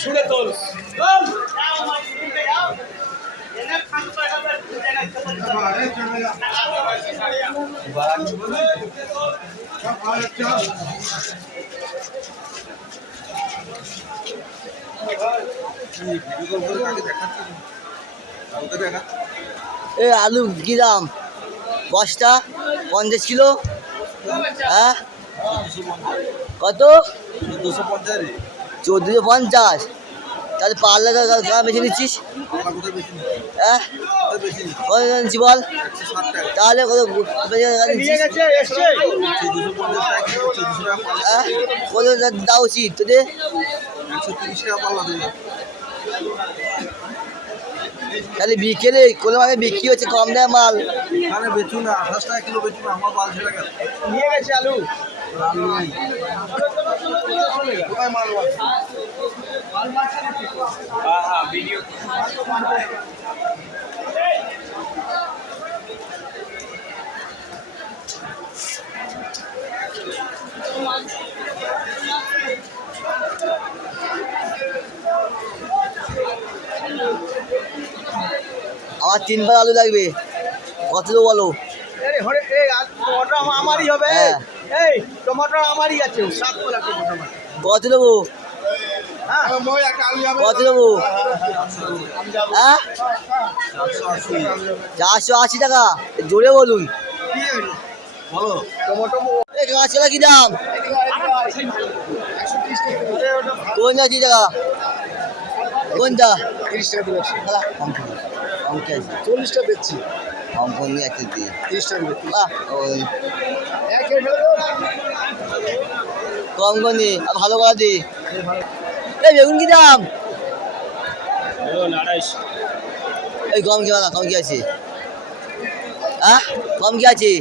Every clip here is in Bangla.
ছুড়ে তোল এ আলু কি দাম বস্তা 50 কিলো? হ্যাঁ কত? 1450। তাহলে পারলে বেশি নিচ্ছিস? হ্যাঁ কত নিচ্ছি বল তাহলে? কত কত দেওয়া উচিত তোদের? 130 টাকা পাল্লা দেবে। তাহলে বিকেলে কোনো মানে বিক্রি হচ্ছে কম দামে মাল। আরে বেচুন না, 28 টাকা কিলো বেচুন, আমার মাল ছেড়ে গেল। নিয়ে গেছে আলু। কোথায় মাল? হ্যাঁ ভিডিও আমার 3 বার আলু লাগবে। কত দেবো বলো? টমেটো আমারই হবে। হ্যাঁ এই টমেটো আমারই আছে, 7 কলা টমেটো। কত দেবো? হ্যাঁ কত দেবো? হ্যাঁ 480 টাকা। জোরে বলুন। বলো টমেটো এই কাঁচকলা কি দাম? কোনটা 30 টাকা? কোনটা? 30 টাকা দিচ্ছি। কম কি আছে? 40 টাকা বেচছি। কম কমই একটা দিয়ে 30 টাকা বেচছি। ওই এক ফেলে দাও। কম করি আর ভালো করা দি। এই বেগুন কি দাম? বেগুন 250। এই কম কি না? কম কি আছে? হ্যাঁ কম কি আছে?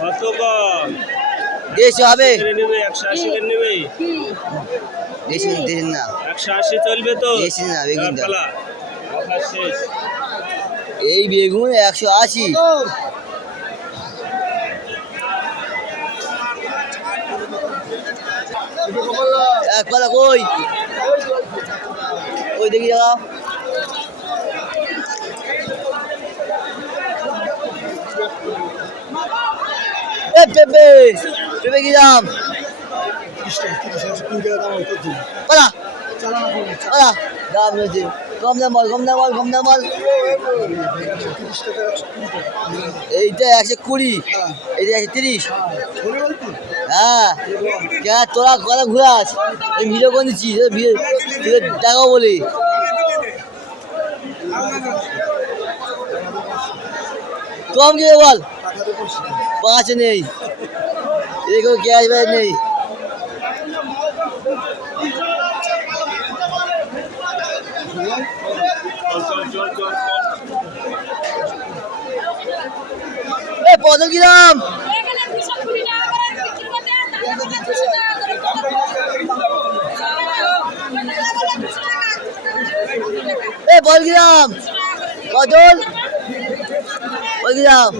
কত কম? 150 হবে? নেবে 180 করে নেবে। বেশি দেন না। 180 চলবে তো? বেশি না বেগুনটা। অফার শেষ। এই বেগুন 180। এক কলা কই? ওই দেখি যাও। এ পেঁপে পেঁপে কি দাম? 30 টাকা 30 টাকা দাম হচ্ছে। কলা কলা দাম রয়েছে। কম দাম বল, কম দাম বল, কম দাম বল। 30 টাকা 120 টাকা। এইটা 120, এইটা 130। বলে বলছি হ্যাঁ কে তোরা কলা ঘুরাস? এই ভিডিও করে দিচ্ছি দেখাও বলি। কম কি বল? 5 নেই, এরকম ক্যাশ ব্যাক নেই। এ পটল কি দাম? এ বল কি দাম? পটল বল কি দাম?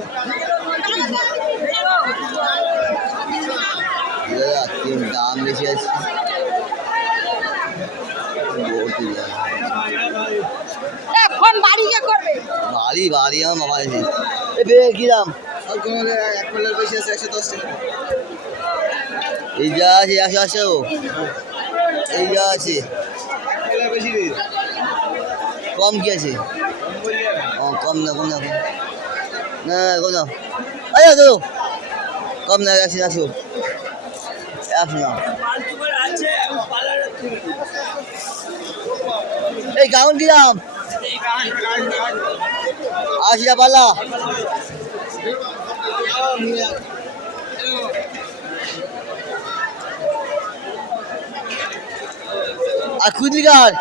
দাম বেশি আছে। বাড়ি বাড়ি আমার বাবা আছে। এ কি দাম? এক প্লেট বেশি আছে 110 টাকা। এই যা আছে 180। এই যা আছে বেশি রে। কম কি আছে? কম না কম না না কম না। আরে তো কম না 180 না। এই গাউন কি দাম? 80 টাকা পাল্লা। আর খুদলি কার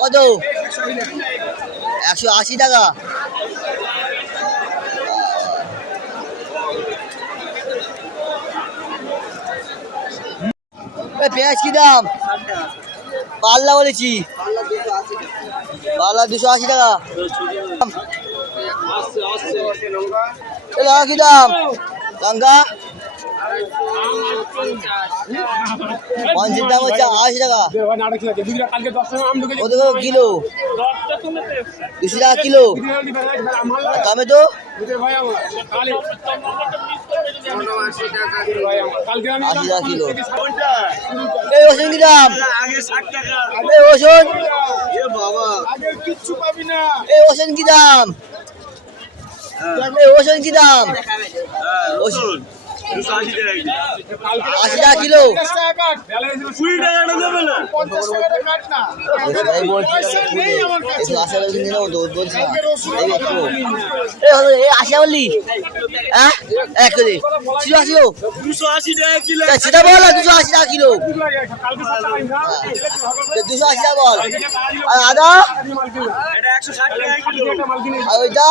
কত? 180 টাকা। পেঁয়াজ কি দাম? পাল্লা বলেছি, পাল্লা 280 টাকা। লঙ্কা কি দাম? লঙ্কা পঞ্চের দাম হচ্ছে 80 টাকা। কত কিলো? 200 টাকা কিলো। টমেটো 80 টাকা কিলো। এই রসুন কি দাম? এই রসুন, এই রসুন কি দাম? এই রসুন কি দাম? 80 টাকা কিলো। আশা বললি হ্যাঁ সেটা বল, 280 টাকা কিলো। 280 টাকা বল। আর আদা আর ওইটা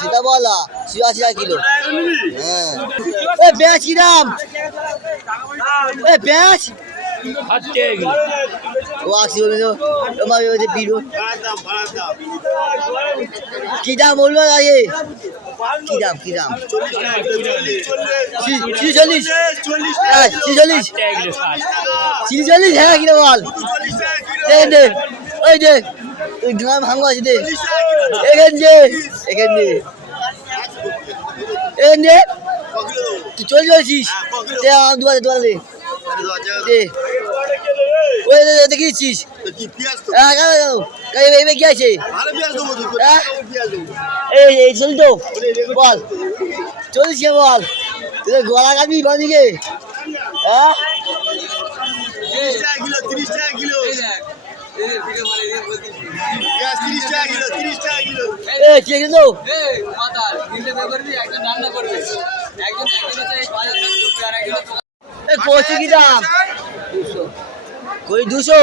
সেটা বল, 80 টাকা কিলো। হ্যাঁ পেঁয়াজ কি দাম? পেঁয়াজ ও 80 বলবে তো পিড়ো কি দাম বললো? আগে কি দাম? কি দাম? 40 হ্যাঁ কিনা বল। দে ওই দে ওই গ্রাম ভাঙা আছে দে। এখান দে তুই 40 বলছিস? দুয়ারে দে ওই দেখিয়েছিস কি আছে? এই চলি তো বল, চলছে বল। তুই গলা কাটবি বাদিকে? হ্যাঁ 30 টাকা কিলো। 30 টাকা কিলো। 30 টাকা কিলো। 30 টাকা কিলো। ঠিক আছে তো কচু কি দাম? কই 200।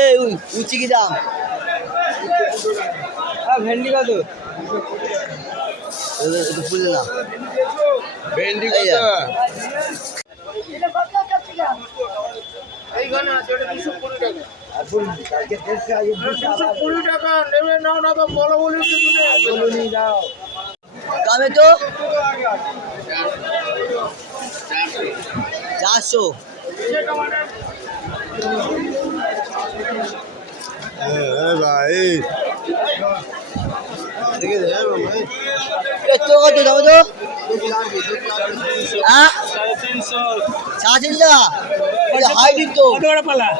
এই উচি কি দাম? ভেন্ডি কত? ফুল না ভেন্ডি কত? টমেটো 400। ভাই কত কত টমেটো? 350 টাকা। হাইব্রিড তো 350।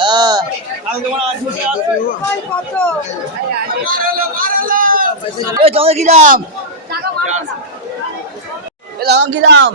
হ্যাঁ টমেটো কি দাম? কি দাম?